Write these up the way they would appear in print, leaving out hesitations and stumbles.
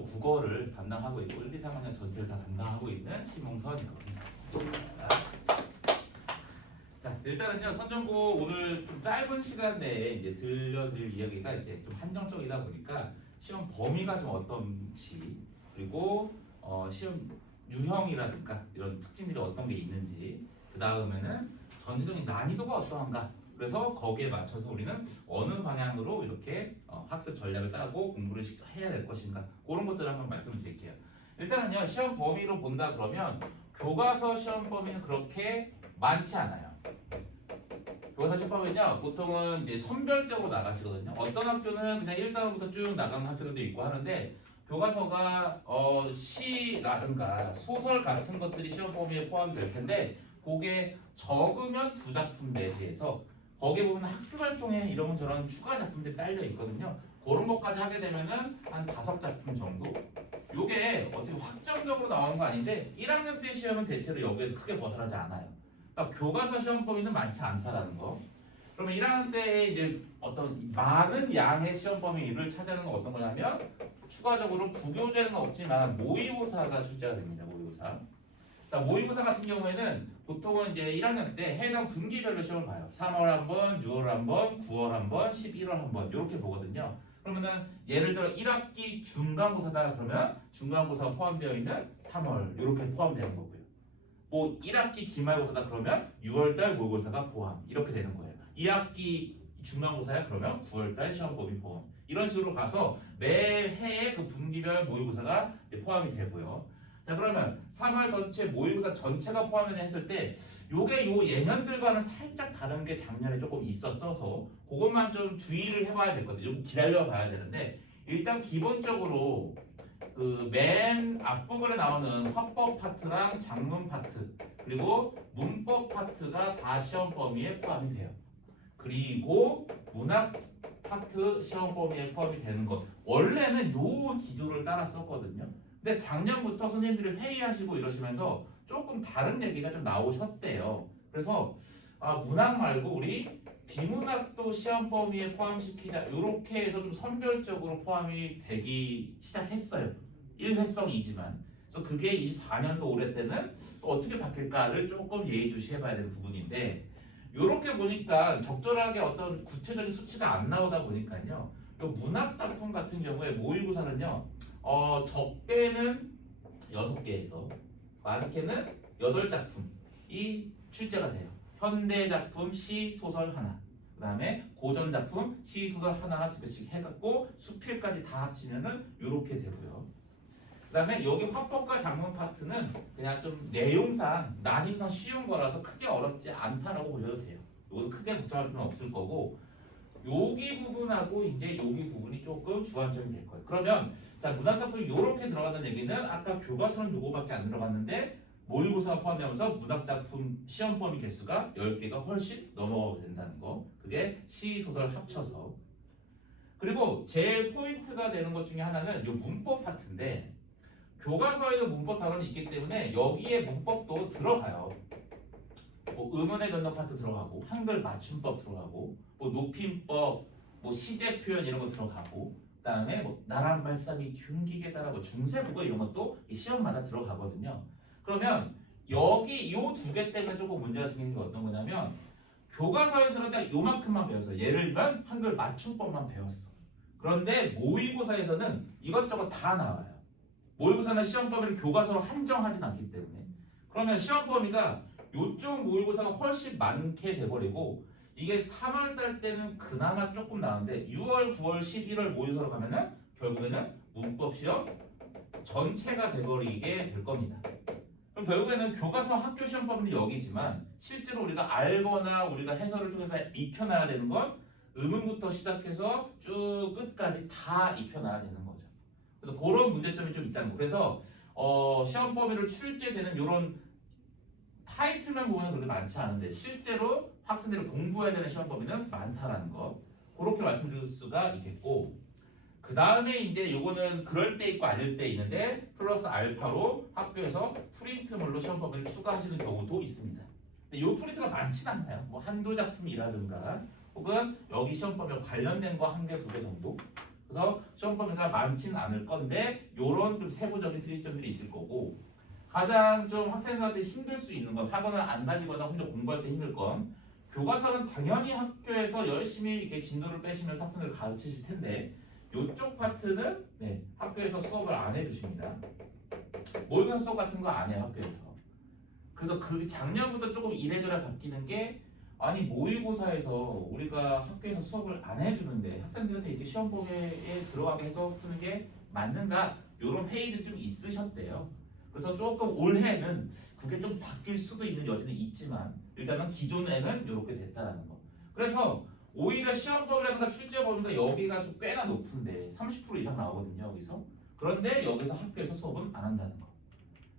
또 국어를 담당하고 있고 1, 2, 3학년 전체를 다 담당하고 있는 심홍선이거든요. 자, 일단은요 선전고 오늘 좀 짧은 시간 내에 이제 들려드릴 이야기가 이제 좀 한정적이다 보니까 시험 범위가 좀 어떤지 그리고 시험 유형이라든가 이런 특징들이 어떤 게 있는지 그 다음에는 전체적인 난이도가 어떠한가 그래서 거기에 맞춰서 우리는 어느 방향으로 이렇게 학습 전략을 짜고 공부를 해야 될 것인가 그런 것들을 한번 말씀을 드릴게요. 일단은요 시험 범위로 본다 그러면 교과서 시험 범위는 그렇게 많지 않아요. 교과서 시험 범위는요 보통은 이제 선별적으로 나가시거든요. 어떤 학교는 그냥 1단원부터 쭉 나가는 학교들도 있고 하는데 교과서가 시라든가 소설 같은 것들이 시험 범위에 포함될 텐데 그게 적으면 2작품 내지에서 거기에 보면 학습활동에 이런 저런 추가 작품들이 딸려 있거든요. 그런 것까지 하게 되면은 한 5작품 정도? 요게 어떻게 확정적으로 나오는 거 아닌데 1학년 때 시험은 대체로 여기에서 크게 벗어나지 않아요. 그러니까 교과서 시험 범위는 많지 않다라는 거. 그러면 1학년 때 이제 어떤 많은 양의 시험 범위를 차지하는 건 어떤 거냐면 추가적으로 부교재는 없지만 모의고사가 출제가 됩니다. 모의고사. 자, 모의고사 같은 경우에는 보통은 이제 1학년 때 해당 분기별로 시험을 봐요. 3월 한 번, 6월 한 번, 9월 한 번, 11월 한 번 이렇게 보거든요. 그러면은 예를 들어 1학기 중간고사다 그러면 중간고사가 포함되어 있는 3월 이렇게 포함되는 거고요. 뭐 1학기 기말고사다 그러면 6월달 모의고사가 포함 이렇게 되는 거예요. 2학기 중간고사야 그러면 9월달 시험 범위 포함 이런 식으로 가서 매 해에 그 분기별 모의고사가 포함이 되고요. 자 그러면 3월 전체 모의고사 전체가 포함되냐 했을 때 요게 요 예년들과는 살짝 다른 게 작년에 조금 있었어서 그것만 좀 주의를 해봐야 되거든요. 좀 기다려 봐야 되는데 일단 기본적으로 그 맨 앞부분에 나오는 화법 파트랑 작문 파트 그리고 문법 파트가 다 시험 범위에 포함이 돼요. 그리고 문학 파트 시험 범위에 포함이 되는 것 원래는 요 기조를 따랐었거든요. 근데 작년부터 선생님들이 회의하시고 이러시면서 조금 다른 얘기가 좀 나오셨대요. 그래서 문학 말고 우리 비문학도 시험 범위에 포함시키자 이렇게 해서 좀 선별적으로 포함이 되기 시작했어요. 일회성이지만 그래서 그게 24년도 올해 때는 또 어떻게 바뀔까를 조금 예의주시해봐야 되는 부분인데 이렇게 보니까 적절하게 어떤 구체적인 수치가 안 나오다 보니까요. 이 문학 작품 같은 경우에 모의고사는요. 적게는 6개에서 많게는 8작품이 출제가 돼요. 현대 작품 시 소설 하나 그 다음에 고전 작품 시 소설 하나나 2개씩 해갖고 수필까지 다 합치면은 이렇게 되고요. 그 다음에 여기 화법과 작문 파트는 그냥 좀 내용상 난이도상 쉬운 거라서 크게 어렵지 않다라고 보셔도 돼요. 이건 크게 걱정할 필요는 없을 거고 여기 부분하고 이제 여기 부분이 조금 주안점이 될 거예요. 그러면 자 문학작품이 이렇게 들어간다는 얘기는 아까 교과서는 요거밖에 안 들어갔는데 모의고사가 포함되면서 문학작품 시험 범위 개수가 10개가 훨씬 넘어가게 된다는 거. 그게 시, 소설 합쳐서. 그리고 제일 포인트가 되는 것 중에 하나는 요 문법 파트인데 교과서에도 문법 단원이 있기 때문에 여기에 문법도 들어가요. 뭐 음운의 변형 파트 들어가고 한글 맞춤법 들어가고 뭐 높임법, 뭐 시제 표현 이런 거 들어가고 그다음에 뭐 나란 발사미 균기계 따라 뭐 중세국어 이런 것도 시험마다 들어가거든요. 그러면 여기 이 2개 때문에 조금 문제가 생기는 게 어떤 거냐면 교과서에서는 딱 요만큼만 배웠어요. 예를 들면 한글 맞춤법만 배웠어. 그런데 모의고사에서는 이것저것 다 나와요. 모의고사는 시험 범위를 교과서로 한정하진 않기 때문에 그러면 시험 범위가 요쪽 모의고사가 훨씬 많게 돼버리고 이게 3월달 때는 그나마 조금 나은데 6월, 9월, 11월 모의고사로 가면은 결국에는 문법 시험 전체가 돼버리게 될 겁니다. 그럼 결국에는 교과서 학교 시험 범위는 여기지만 실제로 우리가 알거나 우리가 해설을 통해서 익혀놔야 되는 건 음음부터 시작해서 쭉 끝까지 다 익혀놔야 되는 거죠. 그래서 그런 문제점이 좀 있다는 거. 그래서 시험 범위를 출제되는 이런 타이틀만 보면 그렇게 많지 않은데 실제로 학생들이 공부해야 되는 시험 범위는 많다라는 거. 그렇게 말씀드릴 수가 있겠고 그 다음에 이제 요거는 그럴 때 있고 아닐 때 있는데 플러스 알파로 학교에서 프린트물로 시험 범위를 추가하시는 경우도 있습니다. 근데 요 프린트가 많진 않나요? 뭐 한두 작품이라든가 혹은 여기 시험 범위와 관련된 거 1개, 2개 정도 그래서 시험 범위가 많지는 않을 건데 요런 좀 세부적인 특이점들이 있을 거고 가장 좀 학생들한테 힘들 수 있는 건 학원을 안 다니거나 혼자 공부할 때 힘들 건 교과서는 당연히 학교에서 열심히 이렇게 진도를 빼시면서 학생들을 가르치실 텐데 요쪽 파트는 학교에서 수업을 안 해주십니다. 모의고사 수업 같은 거 안 해요 학교에서. 그래서 그 작년부터 조금 이래저래 바뀌는 게 아니 모의고사에서 우리가 학교에서 수업을 안 해주는데 학생들한테 이렇게 시험 범위에 들어가게 해서 푸는 게 맞는가 이런 회의도 좀 있으셨대요. 그래서 조금 올해는 그게 좀 바뀔 수도 있는 여지는 있지만 일단은 기존에는 이렇게 됐다라는 거. 그래서 오히려 시험 범위라든가 출제 범위가 여기가 좀 꽤나 높은데 30% 이상 나오거든요 여기서. 그런데 여기서 학교에서 수업은 안 한다는 거.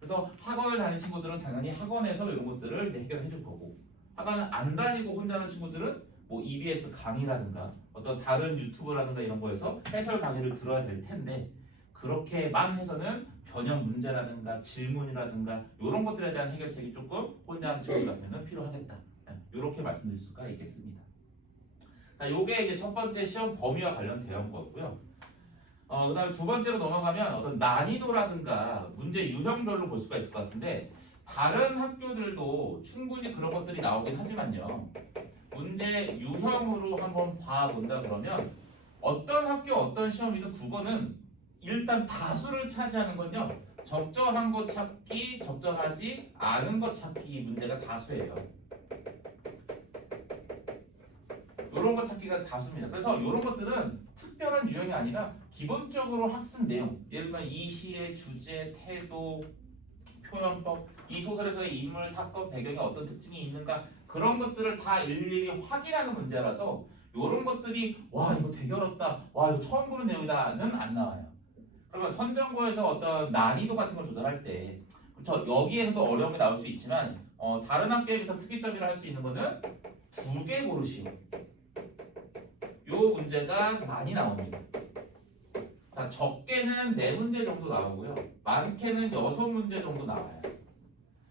그래서 학원을 다니는 친구들은 당연히 학원에서 이런 것들을 해결해 줄 거고 학원을 안 다니고 혼자 하는 친구들은 뭐 EBS 강의라든가 어떤 다른 유튜브라든가 이런 거에서 해설 강의를 들어야 될 텐데 그렇게만 해서는 변형 문제라든가 질문이라든가 이런 것들에 대한 해결책이 조금 혼자 하는 친구들 같으면 필요하겠다. 이렇게 말씀드릴 수가 있겠습니다. 자, 요게 이제 첫 번째 시험 범위와 관련된 거고요. 그다음에 두 번째로 넘어가면 어떤 난이도라든가 문제 유형별로 볼 수가 있을 것 같은데 다른 학교들도 충분히 그런 것들이 나오긴 하지만요. 문제 유형으로 한번 봐본다 그러면 어떤 학교 어떤 시험이든 국어는 일단 다수를 차지하는 건요. 적절한 것 찾기, 적절하지 않은 것 찾기 문제가 다수예요. 이런 것 찾기가 다수입니다. 그래서 이런 것들은 특별한 유형이 아니라 기본적으로 학습 내용, 예를 들면 이 시의 주제, 태도, 표현법, 이 소설에서의 인물, 사건, 배경에 어떤 특징이 있는가 그런 것들을 다 일일이 확인하는 문제라서 이런 것들이 와 이거 되게 어렵다, 와 이거 처음 보는 내용이다는 안 나와요. 그러면 선정고에서 어떤 난이도 같은 걸 조절할 때 그렇죠 여기에서도 어려움이 나올 수 있지만 다른 학교에 비해서 특이점이라 할 수 있는 거는 두 개 고르시오. 요 문제가 많이 나옵니다. 자, 적게는 4문제 정도 나오고요. 많게는 6문제 정도 나와요.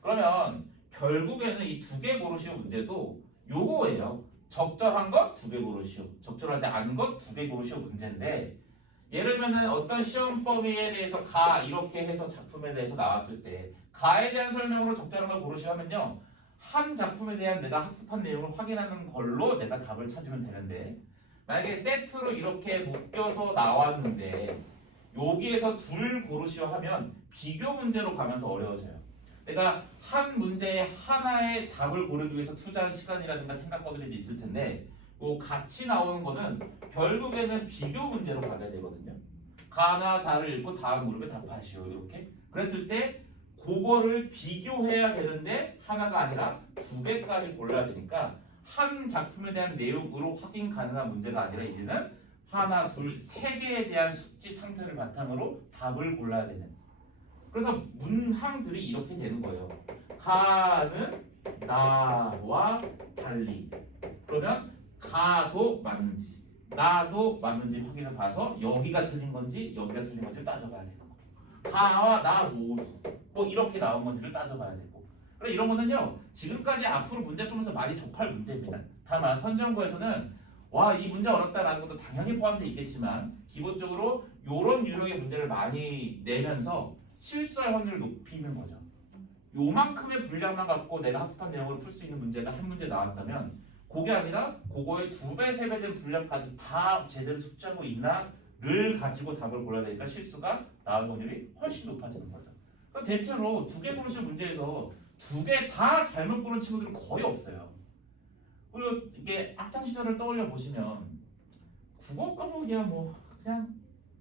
그러면 결국에는 이 두 개 고르시오 문제도 요거예요. 적절한 것 두 개 고르시오. 적절하지 않은 것 두 개 고르시오 문제인데 예를 들면 어떤 시험 범위에 대해서 가 이렇게 해서 작품에 대해서 나왔을 때 가에 대한 설명으로 적절한 걸 고르시오 하면요. 한 작품에 대한 내가 학습한 내용을 확인하는 걸로 내가 답을 찾으면 되는데 만약에 세트로 이렇게 묶여서 나왔는데 여기에서 둘 고르시오 하면 비교 문제로 가면서 어려워져요. 내가 한 문제에 하나의 답을 고르기 위해서 투자한 시간이라든가 생각거들이 있을 텐데 같이 나오는 거는 결국에는 비교 문제로 가게 되거든요. 가나 다를 읽고 다음 무릎에 답하시오 이렇게. 그랬을 때 그거를 비교해야 되는데 하나가 아니라 두 개까지 골라야 되니까 한 작품에 대한 내용으로 확인 가능한 문제가 아니라 이제는 하나, 둘, 세 개에 대한 숙지 상태를 바탕으로 답을 골라야 되는. 그래서 문항들이 이렇게 되는 거예요. 가는 나와 달리. 그러면 가도 맞는지, 나도 맞는지 확인을 봐서 여기가 틀린 건지 여기가 틀린 건지를 따져봐야 되는 거고. 가와 나 모두 뭐 이렇게 나온 건지를 따져봐야 되고. 그래 이런 거는요 지금까지 앞으로 문제 풀면서 많이 접할 문제입니다. 다만 선정고에서는 와 이 문제 어렵다라는 것도 당연히 포함되어 있겠지만 기본적으로 이런 유형의 문제를 많이 내면서 실수할 확률을 높이는 거죠. 요만큼의 분량만 갖고 내가 학습한 내용을 풀 수 있는 문제가 한 문제 나왔다면 그게 아니라 그거의 2배, 3배 된 분량까지 다 제대로 숙지하고 있나를 가지고 답을 골라야 되니까 실수가 나올 확률이 훨씬 높아지는 거죠. 그러니까 대체로 두 개 고르실 문제에서 두 개 다 잘못 고른 친구들은 거의 없어요. 그리고 이게 학창 시절을 떠올려 보시면 국어 과목이야 뭐 그냥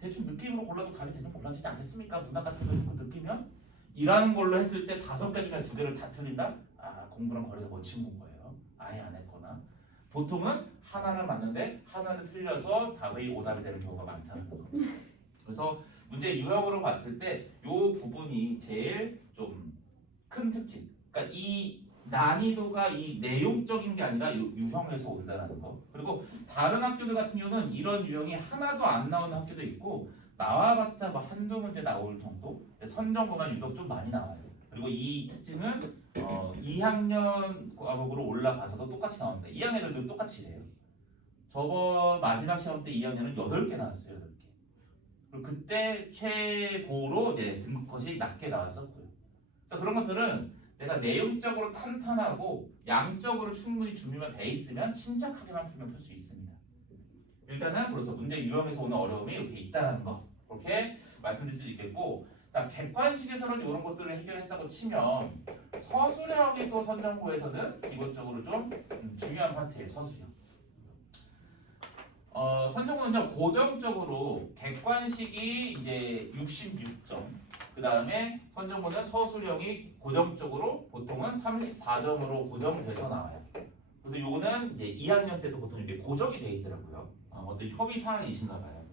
대충 느낌으로 골라도 답이 대충 골라지지 않겠습니까? 문학 같은 거 듣고 느끼면 이라는 걸로 했을 때 5개 중에 2개를 다 틀린다? 아 공부랑 거리가 먼 친구인 거예요. 아예 안 했거나 보통은 하나는 맞는데 하나는 틀려서 답이 오답이 되는 경우가 많다는 거. 그래서 문제 유형으로 봤을 때 이 부분이 제일 좀 큰 특징. 그러니까 이 난이도가 이 내용적인 게 아니라 유형에서 온다는 거. 그리고 다른 학교들 같은 경우는 이런 유형이 하나도 안 나오는 학교도 있고 나와봤자 뭐 한두 문제 나올 정도. 선정고가 유독 좀 많이 나와요. 그리고 이 특징은 2학년 과목으로 올라가서도 똑같이 나옵니다. 2학년들도 똑같이 이래요. 저번 마지막 시험 때 2학년은 8개 나왔어요. 그리고 그때 최고로 이제 등급컷이 낮게 나왔었고요. 그래서 그런 것들은 내가 내용적으로 탄탄하고 양적으로 충분히 준비가 돼 있으면 침착하게만 풀면 풀 수 있습니다. 일단은 그래서 문제 유형에서 오는 어려움이 이렇게 있다는 거 그렇게 말씀드릴 수 있겠고, 객관식에서는 이런 것들을 해결했다고 치면 서술형이 또 선정고에서는 기본적으로 좀 중요한 파트예요. 서술형. 선정고는요 고정적으로 객관식이 이제 66점, 그 다음에 선정고는 서술형이 고정적으로 보통은 34점으로 고정돼서 나와요. 그래서 요거는 이제 2학년 때도 보통 이렇게 고정이 돼 있더라고요. 어떤 협의 사항이 있나 봐요.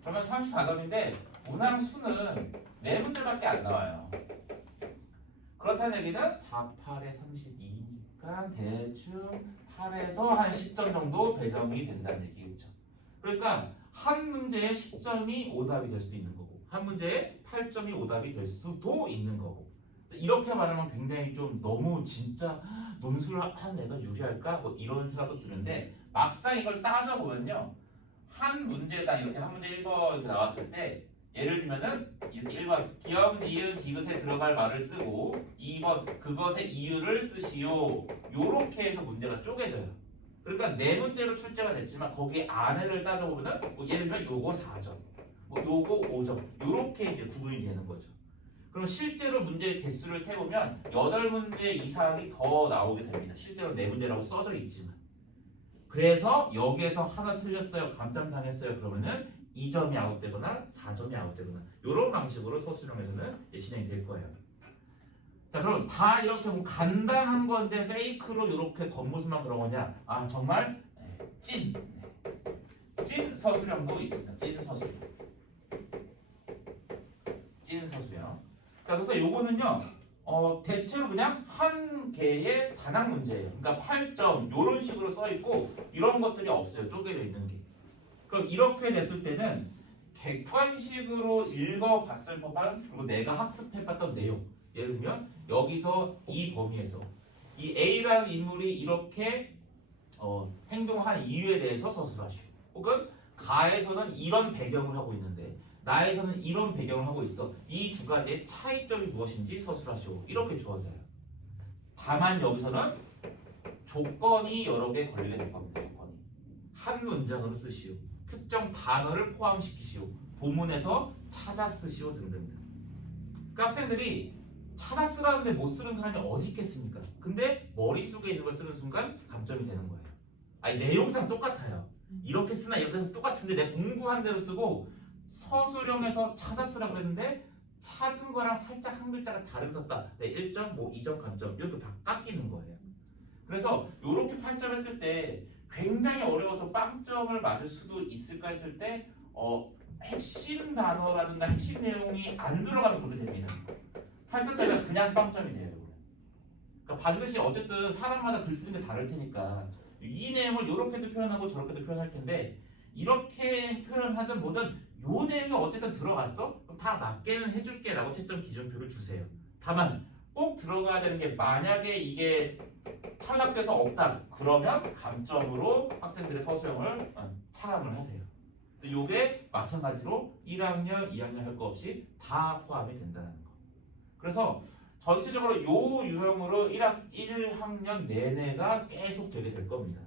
그러면 34점인데 문항 수는 4문제밖에 안 나와요. 그렇다는 얘기는 4, 8에 32니까 대충 8에서 한 10점 정도 배정이 된다는 얘기겠죠. 그러니까 한 문제에 10점이 오답이 될 수도 있는 거고, 한 문제에 8점이 오답이 될 수도 있는 거고. 이렇게 말하면 굉장히 좀 너무 진짜 논술을 한 애가 유리할까? 뭐 이런 생각도 드는데, 막상 이걸 따져보면요, 한 문제당 이렇게 한 문제 1번 이렇게 나왔을 때, 예를 들면은 이렇게 1번 기역, 니은, 디귿에 들어갈 말을 쓰고 2번 그것의 이유를 쓰시오, 요렇게 해서 문제가 쪼개져요. 그러니까 4문제로 출제가 됐지만 거기에 안에를 따져보면은 뭐 예를 들면 요거 4점, 뭐 요거 5점, 요렇게 이제 구분이 되는 거죠. 그럼 실제로 문제의 개수를 세보면 8문제 이상이 더 나오게 됩니다. 실제로 4문제라고 써져 있지만. 그래서 여기에서 하나 틀렸어요, 감점당했어요, 그러면은 2점이 아웃되거나 4점이 아웃되거나 이런 방식으로 서술형에서는 진행이 될 거예요. 자, 그럼 다 이렇게 뭐 간단한 건데 페이크로 이렇게 겉모습만 그런 거냐? 아, 정말 찐 서술형도 있습니다. 찐 서술형. 자, 그래서 요거는요 대체로 그냥 한 개의 단학 문제예요. 그러니까 8점 이런 식으로 써 있고 이런 것들이 없어요. 쪼개져 있는 게. 그럼 이렇게 됐을 때는 객관식으로 읽어봤을 법한, 그리고 내가 학습해봤던 내용, 예를 들면 여기서 이 범위에서 이 A라는 인물이 이렇게 행동한 이유에 대해서 서술하시오. 혹은 가에서는 이런 배경을 하고 있는데 나에서는 이런 배경을 하고 있어. 이 두 가지의 차이점이 무엇인지 서술하시오. 이렇게 주어져요. 다만 여기서는 조건이 여러 개 걸리게 될 겁니다. 조건이. 한 문장으로 쓰시오. 특정 단어를 포함시키시오. 본문에서 찾아 쓰시오 등등등. 그러니까 학생들이 찾아 쓰라는데 못 쓰는 사람이 어디 있겠습니까? 근데 머릿속에 있는 걸 쓰는 순간 감점이 되는 거예요. 아니, 내용상 똑같아요. 이렇게 쓰나 이렇게 해서 똑같은데 내 공부한 대로 쓰고 서술형에서 찾아 쓰라고 그랬는데 찾은 거랑 살짝 한 글자가 다르게 썼다. 네, 1점, 뭐 2점 감점 이렇게 다 깎이는 거예요. 그래서 이렇게 판점했을 때 굉장히 어려워서 빵점을 맞을 수도 있을까 했을 때 핵심 단어라든가 핵심 내용이 안 들어가면 그렇게 됩니다. 8점짜리가 그냥 빵점이 돼요. 그러니까 반드시 어쨌든 사람마다 글 쓰는 게 다를 테니까 이 내용을 이렇게도 표현하고 저렇게도 표현할 텐데 이렇게 표현하든 뭐든 요 내용이 어쨌든 들어갔어? 그럼 다 맞게는 해줄게 라고 채점 기준표를 주세요. 다만 꼭 들어가야 되는 게 만약에 이게 탈락돼서 없다 그러면 감점으로 학생들의 서술형을 차감을 하세요. 요게 마찬가지로 1학년, 2학년 할 거 없이 다 포함이 된다는 거. 그래서 전체적으로 요 유형으로 1학년 내내가 계속 되게 될 겁니다.